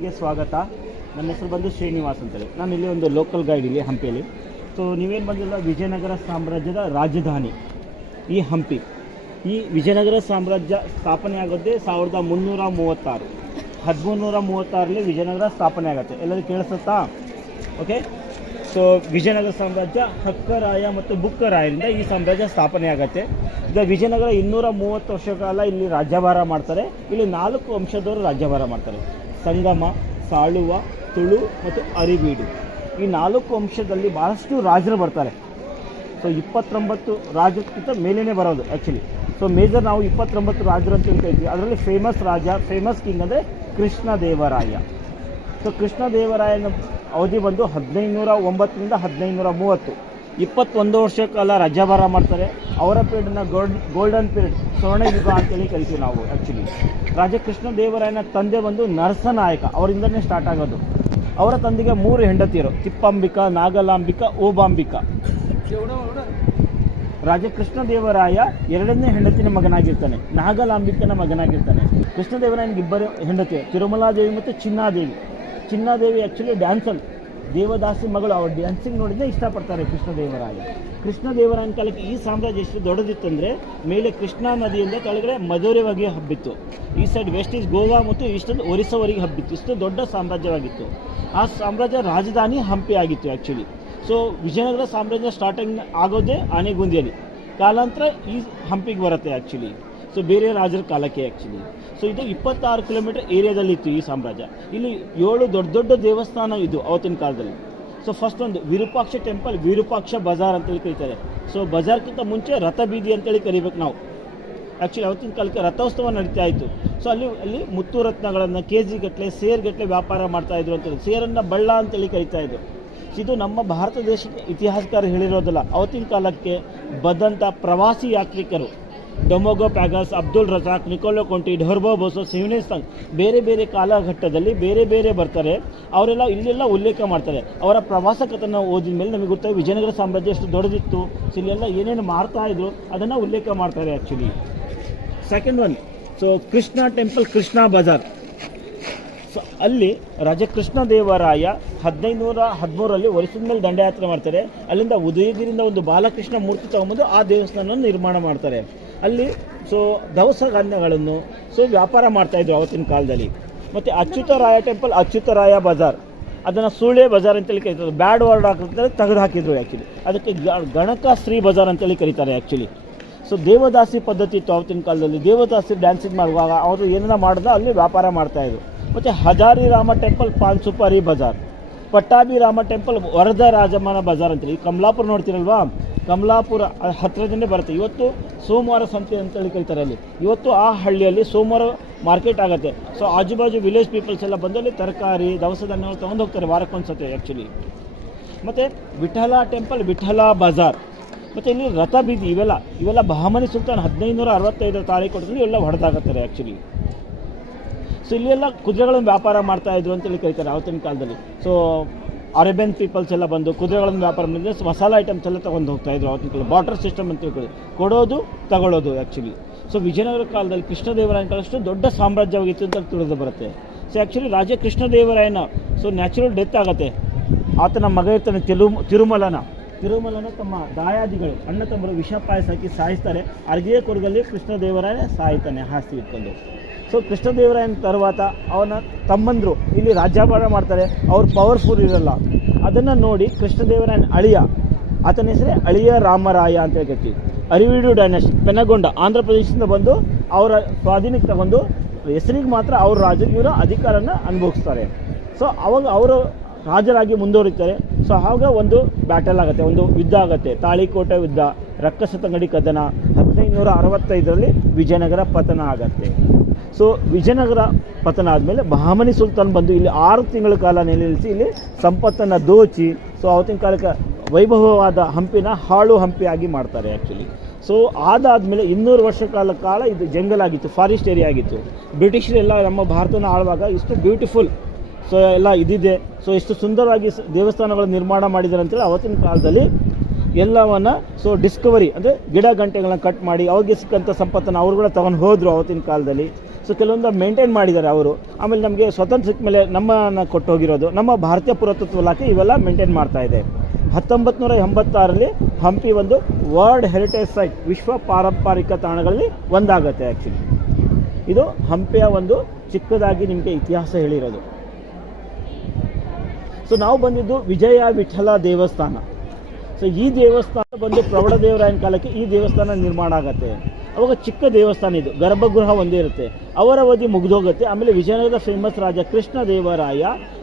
ಗೆ ಸ್ವಾಗತ. ನನ್ನ ಹೆಸರು ಬಂದು ಶ್ರೀನಿವಾಸ್ ಅಂತೇಳಿ. ನಾನು ಇಲ್ಲಿ ಒಂದು ಲೋಕಲ್ ಗೈಡ್ ಇಲ್ಲಿ ಹಂಪಿಯಲ್ಲಿ. ಸೊ ನೀವೇನು ಬಂದಿಲ್ಲ, ವಿಜಯನಗರ ಸಾಮ್ರಾಜ್ಯದ ರಾಜಧಾನಿ ಈ ಹಂಪಿ. ಈ ವಿಜಯನಗರ ಸಾಮ್ರಾಜ್ಯ ಸ್ಥಾಪನೆ ಆಗೋದೇ ಸಾವಿರದ ಮುನ್ನೂರ ಮೂವತ್ತಾರು. ಹದಿಮೂನ್ನೂರ ಮೂವತ್ತಾರಲ್ಲಿ ವಿಜಯನಗರ ಸ್ಥಾಪನೆ ಆಗುತ್ತೆ. ಎಲ್ಲರಿಗೂ ಕೇಳಿಸುತ್ತಾ? ಓಕೆ ಸೊ ವಿಜಯನಗರ ಸಾಮ್ರಾಜ್ಯ ಹಕ್ಕರಾಯ ಮತ್ತು ಬುಕ್ಕರಾಯರಿಂದ ಈ ಸಾಮ್ರಾಜ್ಯ ಸ್ಥಾಪನೆ ಆಗುತ್ತೆ. ಈಗ ವಿಜಯನಗರ ಇನ್ನೂರ ಮೂವತ್ತು ವರ್ಷ ಕಾಲ ಇಲ್ಲಿ ರಾಜ್ಯಭಾರ ಮಾಡ್ತಾರೆ. ಇಲ್ಲಿ ನಾಲ್ಕು ವಂಶದವರು ರಾಜ್ಯಭಾರ ಮಾಡ್ತಾರೆ. ಸಂಗಮ, ಸಾಳುವ, ತುಳು ಮತ್ತು ಅರಿಬೀಡು. ಈ ನಾಲ್ಕು ಅಂಶದಲ್ಲಿ ಬಹಳಷ್ಟು ರಾಜರು ಬರ್ತಾರೆ. ಸೊ ಇಪ್ಪತ್ತೊಂಬತ್ತು ರಾಜಕ್ಕಿಂತ ಮೇಲೇ ಬರೋದು ಆ್ಯಕ್ಚುಲಿ ಸೊ ಮೇಜರ್ ನಾವು ಇಪ್ಪತ್ತೊಂಬತ್ತು ರಾಜರು ಅಂತ ಹೇಳ್ತೀವಿ ಅದರಲ್ಲಿ ಫೇಮಸ್ ರಾಜ ಫೇಮಸ್ ಕಿಂಗ್ ಅಂದರೆ ಕೃಷ್ಣ ದೇವರಾಯ ಸೊ ಕೃಷ್ಣ ದೇವರಾಯನ ಅವಧಿ ಬಂದು ಹದಿನೈದುನೂರ ಒಂಬತ್ತರಿಂದ ಹದಿನೈದುನೂರ ಮೂವತ್ತು. ಇಪ್ಪತ್ತೊಂದು ವರ್ಷ ಕಾಲ ರಾಜ್ಯಭಾರ ಮಾಡ್ತಾರೆ. ಅವರ ಪೀರಿಯಡ್ನ ಗೋಲ್ಡ್ ಗೋಲ್ಡನ್ ಪೀರಿಯಡ್ ಸ್ವರ್ಣ ಯುಗ ಅಂತೇಳಿ ಕರಿತೀವಿ ನಾವು ಆ್ಯಕ್ಚುಲಿ ರಾಜಕೃಷ್ಣ ದೇವರಾಯನ ತಂದೆ ಬಂದು ನರಸನಾಯಕ, ಅವರಿಂದನೇ ಸ್ಟಾರ್ಟ್ ಆಗೋದು. ಅವರ ತಂದೆಗೆ ಮೂರು ಹೆಂಡತಿಯರು, ತಿಪ್ಪಾಂಬಿಕ, ನಾಗಲಾಂಬಿಕಾ, ಓಬಾಂಬಿಕಾ. ರಾಜಕೃಷ್ಣ ಕೃಷ್ಣದೇವರಾಯ ಎರಡನೇ ಹೆಂಡತಿನ ಮಗನಾಗಿರ್ತಾನೆ, ನಾಗಲಾಂಬಿಕನ ಮಗನಾಗಿರ್ತಾನೆ. ಕೃಷ್ಣದೇವರಾಯನಿಗೆ ಇಬ್ಬರು ಹೆಂಡತಿ ತಿರುಮಲಾದೇವಿ ಮತ್ತು ಚಿನ್ನಾದೇವಿ. ಚಿನ್ನಾದೇವಿ ಆ್ಯಕ್ಚುಲಿ ಡ್ಯಾನ್ಸರ್ ದೇವದಾಸಿ ಮಗಳು ಅವಳು ಡ್ಯಾನ್ಸಿಂಗ್ ನೋಡಿದ್ರೆ ಇಷ್ಟಪಡ್ತಾರೆ ಕೃಷ್ಣದೇವರಾಯ ಕೃಷ್ಣದೇವರಾಯನ ಕಾಲಕ್ಕೆ ಈ ಸಾಮ್ರಾಜ್ಯ ಎಷ್ಟು ದೊಡ್ಡದಿತ್ತು ಅಂದರೆ ಮೇಲೆ ಕೃಷ್ಣಾ ನದಿಯಿಂದ ಕೆಳಗಡೆ ಮಧುರವಾಗಿ ಹಬ್ಬಿತ್ತು. ಈ ಸೈಡ್ ವೆಸ್ಟ್ ಈಸ್ ಗೋವಾ ಮತ್ತು ಈಸ್ಟಲ್ಲಿ ಒರಿಸ್ಸಾವರೆಗೆ ಹಬ್ಬಿತ್ತು. ಇಷ್ಟು ದೊಡ್ಡ ಸಾಮ್ರಾಜ್ಯವಾಗಿತ್ತು. ಆ ಸಾಮ್ರಾಜ್ಯ ರಾಜಧಾನಿ ಹಂಪಿ ಆಗಿತ್ತು ಆ್ಯಕ್ಚುಲಿ ಸೊ ವಿಜಯನಗರ ಸಾಮ್ರಾಜ್ಯ ಸ್ಟಾರ್ಟಿಂಗ್ ಆಗೋದೇ ಆನೆಗುಂದಿಯಲ್ಲಿ. ಕಾಲಾಂತರ ಈ ಹಂಪಿಗೆ ಬರುತ್ತೆ ಆ್ಯಕ್ಚುಲಿ ಸೊ ಬೇರೆ ರಾಜರ ಕಾಲಕ್ಕೆ ಆ್ಯಕ್ಚುಲಿ ಸೊ ಇದು ಇಪ್ಪತ್ತಾರು ಕಿಲೋಮೀಟರ್ ಏರಿಯಾದಲ್ಲಿ ಇತ್ತು ಈ ಸಾಮ್ರಾಜ್ಯ. ಇಲ್ಲಿ ಏಳು ದೊಡ್ಡ ದೊಡ್ಡ ದೇವಸ್ಥಾನ ಇದು ಅವತ್ತಿನ ಕಾಲದಲ್ಲಿ. ಸೊ ಫಸ್ಟ್ ಒಂದು ವಿರೂಪಾಕ್ಷ ಟೆಂಪಲ್ ವಿರೂಪಾಕ್ಷ ಬಜಾರ್ ಅಂತೇಳಿ ಕರೀತಾರೆ. ಸೊ ಬಜಾರ್ಗಿಂತ ಮುಂಚೆ ರಥ ಬೀದಿ ಅಂತೇಳಿ ಕರಿಬೇಕು ನಾವು. ಆ್ಯಕ್ಚುಲಿ ಅವತ್ತಿನ ಕಾಲಕ್ಕೆ ರಥೋತ್ಸವ ನಡೀತಾ ಇತ್ತು. ಸೊ ಅಲ್ಲಿ ಅಲ್ಲಿ ಮುತ್ತು ರತ್ನಗಳನ್ನು ಕೆ ಜಿ ಗಟ್ಟಲೆ ಸೇರ್ಗಟ್ಟಲೆ ವ್ಯಾಪಾರ ಮಾಡ್ತಾ ಇದ್ರು ಅಂತೇಳಿ. ಸೇರನ್ನು ಬಳ್ಳ ಅಂತೇಳಿ ಕರಿತಾ ಇದ್ರು. ಇದು ನಮ್ಮ ಭಾರತ ದೇಶದ ಇತಿಹಾಸಕಾರ ಹೇಳಿರೋದಲ್ಲ, ಅವತ್ತಿನ ಕಾಲಕ್ಕೆ ಬಂದಂಥ ಪ್ರವಾಸಿ ಯಾತ್ರಿಕರು. Domingo Paes, Abdul Razzaq, Niccolo Conti, ಢರ್ಬೋ ಬೋಸೋ ಸಂಗ್ ಬೇರೆ ಬೇರೆ ಕಾಲಘಟ್ಟದಲ್ಲಿ ಬೇರೆ ಬೇರೆ ಬರ್ತಾರೆ. ಅವರೆಲ್ಲ ಇಲ್ಲೆಲ್ಲ ಉಲ್ಲೇಖ ಮಾಡ್ತಾರೆ. ಅವರ ಪ್ರವಾಸ ಕಥನ ಓದಿದ ಮೇಲೆ ನಮಗೆ ಗೊತ್ತಾಗಿ ವಿಜಯನಗರ ಸಾಮ್ರಾಜ್ಯ ಎಷ್ಟು ದೊಡ್ಡದಿತ್ತು. ಇಲ್ಲೆಲ್ಲ ಏನೇನು ಮಾಡ್ತಾ ಇದ್ರು, ಅದನ್ನು ಉಲ್ಲೇಖ ಮಾಡ್ತಾರೆ actually second one so Krishna temple Krishna bazaar so ಅಲ್ಲಿ ರಾಜಕೃಷ್ಣ ದೇವರಾಯ ಹದಿನೈದುನೂರ ಹದಿಮೂರರಲ್ಲಿ ವರ್ಷದ ಮೇಲೆ ದಂಡಯಾತ್ರೆ ಮಾಡ್ತಾರೆ. ಅಲ್ಲಿಂದ ಉದಯಗಿರಿಂದ ಒಂದು ಬಾಲಕೃಷ್ಣ ಮೂರ್ತಿ ತಗೊಂಬಂದು ಆ ದೇವಸ್ಥಾನವನ್ನು ನಿರ್ಮಾಣ ಮಾಡ್ತಾರೆ. ಅಲ್ಲಿ ಸೊ ದವಸ ಧಾನ್ಯಗಳನ್ನು ಸೊ ವ್ಯಾಪಾರ ಮಾಡ್ತಾಯಿದ್ರು ಅವತ್ತಿನ ಕಾಲದಲ್ಲಿ. ಮತ್ತು ಅಚ್ಯುತರಾಯ ಟೆಂಪಲ್ ಅಚ್ಯುತರಾಯ ಬಜಾರ್. ಅದನ್ನು ಸೂಳೆ ಬಜಾರ್ ಅಂತೇಳಿ ಕರೀತಾರೆ. ಬ್ಯಾಡ್ ವರ್ಡ್ ಹಾಕಿದ್ರೆ ತೆಗೆದು ಹಾಕಿದ್ರು ಆ್ಯಕ್ಚುಲಿ ಅದಕ್ಕೆ ಗಣಕ ಶ್ರೀ ಬಜಾರ್ ಅಂತೇಳಿ ಕರೀತಾರೆ ಆ್ಯಕ್ಚುಲಿ ಸೊ ದೇವದಾಸಿ ಪದ್ಧತಿ ಇತ್ತು ಅವತ್ತಿನ ಕಾಲದಲ್ಲಿ. ದೇವದಾಸಿ ಡ್ಯಾನ್ಸಿಂಗ್ ಮಾಡುವಾಗ ಅವರು ಏನನ್ನ ಮಾಡಿದ ಅಲ್ಲಿ ವ್ಯಾಪಾರ ಮಾಡ್ತಾಯಿದ್ರು ಮತ್ತು Hazari Rama temple pan supari bazaar. Pattabhi Rama temple Varada Rajamana bazaar ಅಂತೇಳಿ. ಈ ಕಮಲಾಪುರ ನೋಡ್ತೀರಲ್ವಾ? ಕಮಲಾಪುರ ಹತ್ತಿರದಿಂದ ಬರುತ್ತೆ. ಇವತ್ತು ಸೋಮವಾರ ಸಂತೆ ಅಂತೇಳಿ ಕರೀತಾರೆ ಅಲ್ಲಿ. ಇವತ್ತು ಆ ಹಳ್ಳಿಯಲ್ಲಿ ಸೋಮವಾರ ಮಾರ್ಕೆಟ್ ಆಗುತ್ತೆ. ಸೊ ಆಜು ಬಾಜು ವಿಲೇಜ್ ಪೀಪಲ್ಸ್ ಎಲ್ಲ ಬಂದಲ್ಲಿ ತರಕಾರಿ, ದವಸ ಧಾನ್ಯಗಳು ತೊಗೊಂಡು ಹೋಗ್ತಾರೆ ವಾರಕ್ಕೊಂದು ಸತಿ ಆ್ಯಕ್ಚುಲಿ ಮತ್ತು ವಿಠಲ ಟೆಂಪಲ್ ವಿಠಲ ಬಜಾರ್ ಮತ್ತು ಇಲ್ಲಿ ರಥ ಬೀದಿ ಇವೆಲ್ಲ ಇವೆಲ್ಲ ಬಹಮನಿ ಸುಲ್ತಾನ್ ಹದಿನೈದುನೂರ ಅರವತ್ತೈದರ ತಾರೀಕು ಹೊಡೆದ್ರೆ ಇವೆಲ್ಲ ಹೊಡೆದಾಗುತ್ತಾರೆ ಆ್ಯಕ್ಚುಲಿ ಸೊ ಇಲ್ಲೆಲ್ಲ ಕುದುರೆಗಳನ್ನು ವ್ಯಾಪಾರ ಮಾಡ್ತಾ ಇದ್ರು ಅಂತೇಳಿ ಕರೀತಾರೆ ಆವತ್ತಿನ ಕಾಲದಲ್ಲಿ. ಸೊ ಅರೇಬಿಯನ್ ಪೀಪಲ್ಸ್ ಎಲ್ಲ ಬಂದು ಕುದುರೆಗಳನ್ನು ವ್ಯಾಪಾರ ಮಾಡಿದ್ರೆ ಮಸಾಲ ಐಟಮ್ಸ್ ಎಲ್ಲ ತೊಗೊಂಡು ಹೋಗ್ತಾ ಇದ್ರು ಅವತ್ತಿನ ಕಾಲ ಬಾರ್ಡರ್ ಸಿಸ್ಟಮ್ ಅಂತ ತಿಳ್ಕೊಳ್ಳಿ. ಕೊಡೋದು, ತಗೊಳ್ಳೋದು ಆ್ಯಕ್ಚುಲಿ ಸೊ ವಿಜಯನಗರ ಕಾಲದಲ್ಲಿ ಕೃಷ್ಣದೇವರಾಯನ ಕಾಲಷ್ಟು ದೊಡ್ಡ ಸಾಮ್ರಾಜ್ಯವಾಗಿತ್ತು ಅಂತ ತಿಳಿದು ಬರುತ್ತೆ. ಸೊ ಆ್ಯಕ್ಚುಲಿ ರಾಜ ಕೃಷ್ಣದೇವರಾಯನ ಸೊ ನ್ಯಾಚುರಲ್ ಡೆತ್ ಆಗುತ್ತೆ. ಆತನ ಮಗ ಇರ್ತಾನೆ ತಿರು ತಿರುಮಲನ. ತಿರುಮಲನ ತಮ್ಮ ದಾಯಾದಿಗಳು, ಅಣ್ಣ ತಮ್ಮರು ವಿಷ ಪಾಯಸ ಹಾಕಿ ಸಾಯಿಸ್ತಾರೆ. ಅರ್ಜಿಯ ಕೊರಗಲ್ಲಿ ಕೃಷ್ಣದೇವರಾಯ ಸಾಯ್ತಾನೆ ಹಾಸ್ತಿ ಇಟ್ಕೊಂಡು. ಸೊ ಕೃಷ್ಣದೇವರಾಯನ ತರುವಾತ ಅವನ ತಮ್ಮಂದರು ಇಲ್ಲಿ ರಾಜ್ಯಭಾರ ಮಾಡ್ತಾರೆ ಅವ್ರು ಪವರ್ಫುಲ್ ಇರಲ್ಲ ಅದನ್ನು ನೋಡಿ ಕೃಷ್ಣದೇವರಾಯನ ಅಳಿಯ ಆತನ ಹೆಸರೇ ಅಳಿಯ ರಾಮರಾಯ ಅಂತ ಹೇಳ್ತೀವಿ ಅರಿವಿಡು ಡೈನಾಸ್ಟಿ ಪೆನಗೊಂಡ ಆಂಧ್ರ ಪ್ರದೇಶದಿಂದ ಬಂದು ಅವರ ಸ್ವಾಧೀನಕ್ಕೆ ತಗೊಂಡು ಹೆಸರಿಗೆ ಮಾತ್ರ ಅವ್ರ ರಾಜ ಇವರ ಅಧಿಕಾರನ ಅನುಭವಿಸ್ತಾರೆ ಸೊ ಅವಾಗ ಅವರು ರಾಜರಾಗಿ ಮುಂದುವರಿತಾರೆ ಸೊ ಆವಾಗ ಒಂದು ಬ್ಯಾಟಲ್ ಆಗುತ್ತೆ ಒಂದು ಯುದ್ಧ ಆಗುತ್ತೆ ತಾಳಿಕೋಟೆ ಯುದ್ಧ ರಕ್ಕಸ ತಂಗಡಿ ಕದನ ಹದಿನೈದು ನೂರ ಅರವತ್ತೈದರಲ್ಲಿ ವಿಜಯನಗರ ಪತನ ಆಗುತ್ತೆ ಸೊ ವಿಜಯನಗರ ಪತನ ಆದಮೇಲೆ ಬಹಮನಿ ಸುಲ್ತಾನ್ ಬಂದು ಇಲ್ಲಿ ಆರು ತಿಂಗಳ ಕಾಲ ನೆಲೆಸಿ ಇಲ್ಲಿ ಸಂಪತ್ತನ್ನು ದೋಚಿ ಸೊ ಅವತ್ತಿನ ಕಾಲಕ್ಕೆ ವೈಭವವಾದ ಹಂಪಿನ ಹಾಳು ಹಂಪಿಯಾಗಿ ಮಾಡ್ತಾರೆ ಆ್ಯಕ್ಚುಲಿ ಸೊ ಅದಾದಮೇಲೆ ಇನ್ನೂರು ವರ್ಷ ಕಾಲ ಕಾಲ ಇದು ಜಂಗಲ್ ಆಗಿತ್ತು ಫಾರೆಸ್ಟ್ ಏರಿಯಾ ಆಗಿತ್ತು. ಬ್ರಿಟಿಷರೆಲ್ಲ ನಮ್ಮ ಭಾರತನ ಆಳುವಾಗ ಇಷ್ಟು ಬ್ಯೂಟಿಫುಲ್ ಸೊ ಎಲ್ಲ ಇದಿದೆ. ಸೊ ಎಷ್ಟು ಸುಂದರವಾಗಿ ದೇವಸ್ಥಾನಗಳ ನಿರ್ಮಾಣ ಮಾಡಿದ್ದಾರೆ ಅಂತೇಳಿ ಅವತ್ತಿನ ಕಾಲದಲ್ಲಿ ಎಲ್ಲವನ್ನ ಸೊ ಡಿಸ್ಕವರಿ ಅಂದರೆ ಗಿಡ ಗಂಟೆಗಳನ್ನ ಕಟ್ ಮಾಡಿ, ಅವ್ರಿಗೆ ಸಿಕ್ಕಂಥ ಸಂಪತ್ತನ್ನು ಅವ್ರುಗಳ ತಗೊಂಡು ಹೋದರು ಅವತ್ತಿನ ಕಾಲದಲ್ಲಿ. ಸೊ ಕೆಲವೊಂದು ಮೇಂಟೈನ್ ಮಾಡಿದ್ದಾರೆ ಅವರು. ಆಮೇಲೆ ನಮಗೆ ಸ್ವತಂತ್ರ ಸಿಕ್ಕ ಮೇಲೆ ನಮ್ಮನ್ನು ಕೊಟ್ಟು ಹೋಗಿರೋದು ನಮ್ಮ ಭಾರತೀಯ ಪುರಾತತ್ವ ಇಲಾಖೆ ಇವೆಲ್ಲ ಮೇಂಟೈನ್ ಮಾಡ್ತಾ ಇದೆ. ಹತ್ತೊಂಬತ್ತು ನೂರ ಎಂಬತ್ತಾರರಲ್ಲಿ ಹಂಪಿ ಒಂದು ವರ್ಲ್ಡ್ ಹೆರಿಟೇಜ್ ಸೈಟ್ ವಿಶ್ವ ಪಾರಂಪರಿಕ ತಾಣಗಳಲ್ಲಿ ಒಂದಾಗುತ್ತೆ ಆ್ಯಕ್ಚುಲಿ ಇದು ಹಂಪಿಯ ಒಂದು ಚಿಕ್ಕದಾಗಿ ನಿಮಗೆ ಇತಿಹಾಸ ಹೇಳಿರೋದು. ಸೊ ನಾವು ಬಂದಿದ್ದು ವಿಜಯ ವಿಠಲ ದೇವಸ್ಥಾನ. ಸೊ ಈ ದೇವಸ್ಥಾನ ಬಂದು ಪ್ರೌಢದೇವರಾಯನ ಕಾಲಕ್ಕೆ ಈ ದೇವಸ್ಥಾನ ನಿರ್ಮಾಣ ಆಗತ್ತೆ. ಅವಾಗ ಚಿಕ್ಕ ದೇವಸ್ಥಾನ ಇದು. ಗರ್ಭಗೃಹ ಒಂದೇ ಇರುತ್ತೆ. ಅವರ ಅವಧಿ ಮುಗಿದೋಗುತ್ತೆ. ಆಮೇಲೆ ವಿಜಯನಗರದ ಫೇಮಸ್ ರಾಜ ಕೃಷ್ಣ ದೇವರಾಯ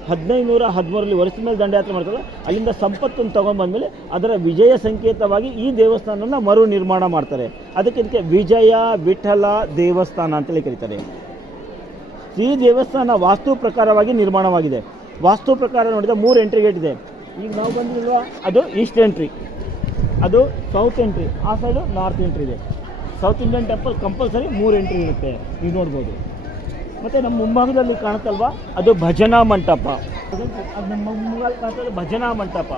ಹದಿನೈದುನೂರ ಹದಿಮೂರಲ್ಲಿ ವರ್ಷದ ಮೇಲೆ ದಂಡಯಾತ್ರೆ ಮಾಡ್ತಾರೆ ಅಲ್ಲಿಂದ ಸಂಪತ್ತನ್ನು ತೊಗೊಂಡ್ಬಂದ್ಮೇಲೆ ಅದರ ವಿಜಯ ಸಂಕೇತವಾಗಿ ಈ ದೇವಸ್ಥಾನನ ಮರು ನಿರ್ಮಾಣ ಮಾಡ್ತಾರೆ. ಅದಕ್ಕೆ ಇದಕ್ಕೆ ವಿಜಯ ವಿಠಲ ದೇವಸ್ಥಾನ ಅಂತೇಳಿ ಕರೀತಾರೆ. ಈ ದೇವಸ್ಥಾನ ವಾಸ್ತು ಪ್ರಕಾರವಾಗಿ ನಿರ್ಮಾಣವಾಗಿದೆ. ವಾಸ್ತು ಪ್ರಕಾರ ನೋಡಿದ ಮೂರು ಎಂಟ್ರಿ ಗೇಟ್ ಇದೆ. ಈಗ ನಾವು ಬಂದಿಲ್ವಾ ಅದು ಈಸ್ಟ್ ಎಂಟ್ರಿ ಅದು ಸೌತ್ ಎಂಟ್ರಿ ಆ ಸೈಡು ನಾರ್ತ್ ಎಂಟ್ರಿ ಇದೆ. ಸೌತ್ ಇಂಡಿಯನ್ ಟೆಂಪಲ್ ಕಂಪಲ್ಸರಿ ಮೂರು ಎಂಟ್ರಿ ಇರುತ್ತೆ. ನೀವು ನೋಡ್ಬೋದು. ಮತ್ತು ನಮ್ಮ ಮುಂಭಾಗದಲ್ಲಿ ಕಾಣುತ್ತಲ್ವ? ಅದು ಭಜನಾ ಮಂಟಪ. ಅದು ನಮ್ಮ ಮುಂಭಾಗ ಕಾಣ್ತದೆ ಭಜನಾ ಮಂಟಪ.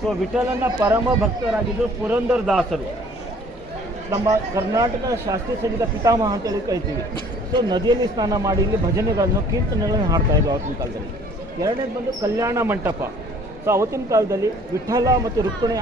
ಸೊ ವಿಠಲನ ಪರಮ ಭಕ್ತರಾಗಿದ್ದು ಪುರಂದರ ದಾಸರು. ನಮ್ಮ ಕರ್ನಾಟಕ ಶಾಸ್ತ್ರೀಯ ಸಂಗೀತ ಪಿತಾಮಹ ಅಂತೇಳಿ ಕರಿತೀವಿ. ಸೊ ನದಿಯಲ್ಲಿ ಸ್ನಾನ ಮಾಡಿ ಇಲ್ಲಿ ಭಜನೆಗಳನ್ನು, ಕೀರ್ತನೆಗಳನ್ನು ಹಾಡ್ತಾ ಇದ್ವು ಅವತ್ತಿನ ಕಾಲದಲ್ಲಿ. ಎರಡನೇದು ಬಂದು ಕಲ್ಯಾಣ ಮಂಟಪ. ಸೊ ಅವತ್ತಿನ ಕಾಲದಲ್ಲಿ ವಿಠಲ ಮತ್ತು ರುಕ್ಮಿಣಿ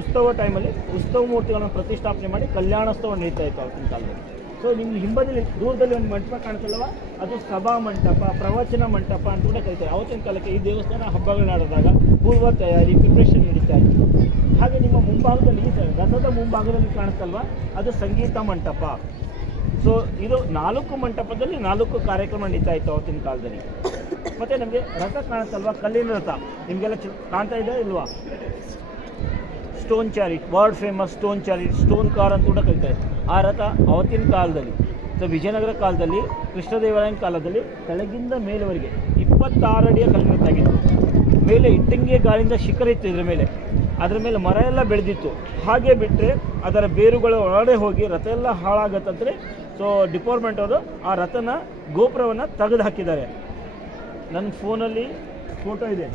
ಉತ್ಸವ ಟೈಮಲ್ಲಿ ಉತ್ಸವ ಮೂರ್ತಿಗಳನ್ನು ಪ್ರತಿಷ್ಠಾಪನೆ ಮಾಡಿ ಕಲ್ಯಾಣೋತ್ಸವ ನಡೀತಾ ಇತ್ತು ಅವತ್ತಿನ ಕಾಲದಲ್ಲಿ. ಸೊ ನಿಮ್ಗೆ ಹಿಂಬದಿಲಿ, ದೂರದಲ್ಲಿ ಒಂದು ಮಂಟಪ ಕಾಣಿಸಲ್ವ ಅದು ಸಭಾ ಮಂಟಪ, ಪ್ರವಚನ ಮಂಟಪ ಅಂತ ಕೂಡ ಕರಿತಾರೆ. ಅವತ್ತಿನ ಕಾಲಕ್ಕೆ ಈ ದೇವಸ್ಥಾನ ಹಬ್ಬಗಳು ನಡೆದಾಗ ಪೂರ್ವ ತಯಾರಿ ಪ್ರಿಪ್ರೇಷನ್ ನಡೀತಾ ಇತ್ತು. ಹಾಗೆ ನಿಮ್ಮ ಮುಂಭಾಗದಲ್ಲಿ ರಥದ ಮುಂಭಾಗದಲ್ಲಿ ಕಾಣಿಸಲ್ವ ಅದು ಸಂಗೀತ ಮಂಟಪ. ಸೊ ಇದು ನಾಲ್ಕು ಮಂಟಪದಲ್ಲಿ ನಾಲ್ಕು ಕಾರ್ಯಕ್ರಮ ನಡೀತಾ ಇತ್ತು ಅವತ್ತಿನ ಕಾಲದಲ್ಲಿ. ಮತ್ತೆ ನಮಗೆ ರಥ ಕಾಣುತ್ತಲ್ವಾ ಕಲ್ಲಿನ ರಥ. ನಿಮಗೆಲ್ಲ ಕಾಣ್ತಾ ಇದೆ ಇಲ್ವಾ? Stone chariot world famous stone chariot stone car ಅಂತ ಕೂಡ ಕರೀತಾರೆ. ಆ ರಥ ಅವತ್ತಿನ ಕಾಲದಲ್ಲಿ ಸೊ ವಿಜಯನಗರ ಕಾಲದಲ್ಲಿ ಕೃಷ್ಣದೇವರಾಯನ ಕಾಲದಲ್ಲಿ ಕೆಳಗಿಂದ ಮೇಲೆವರೆಗೆ ಇಪ್ಪತ್ತಾರು ಅಡಿಯ ಕಲ್ಲಿನ ರಥ ಆಗಿತ್ತು. ಮೇಲೆ ಇಟ್ಟಂಗಿಯ ಗಾಳಿಯಿಂದ ಶಿಖರ ಇತ್ತು ಇದ್ರ ಮೇಲೆ. ಅದರ ಮೇಲೆ ಮರ ಎಲ್ಲ ಬೆಳೆದಿತ್ತು. ಹಾಗೆ ಬಿಟ್ಟರೆ ಅದರ ಬೇರುಗಳು ಒಳಗಡೆ ಹೋಗಿ ರಥ ಎಲ್ಲ ಹಾಳಾಗತ್ತಂದರೆ ಸೊ ಡಿಪಾರ್ಟ್ಮೆಂಟ್ ಅವರು ಆ ರಥನ ಗೋಪುರವನ್ನು ತೆಗೆದು ಹಾಕಿದ್ದಾರೆ. ನನ್ನ ಫೋನಲ್ಲಿ ಫೋಟೋ ಇದೆ.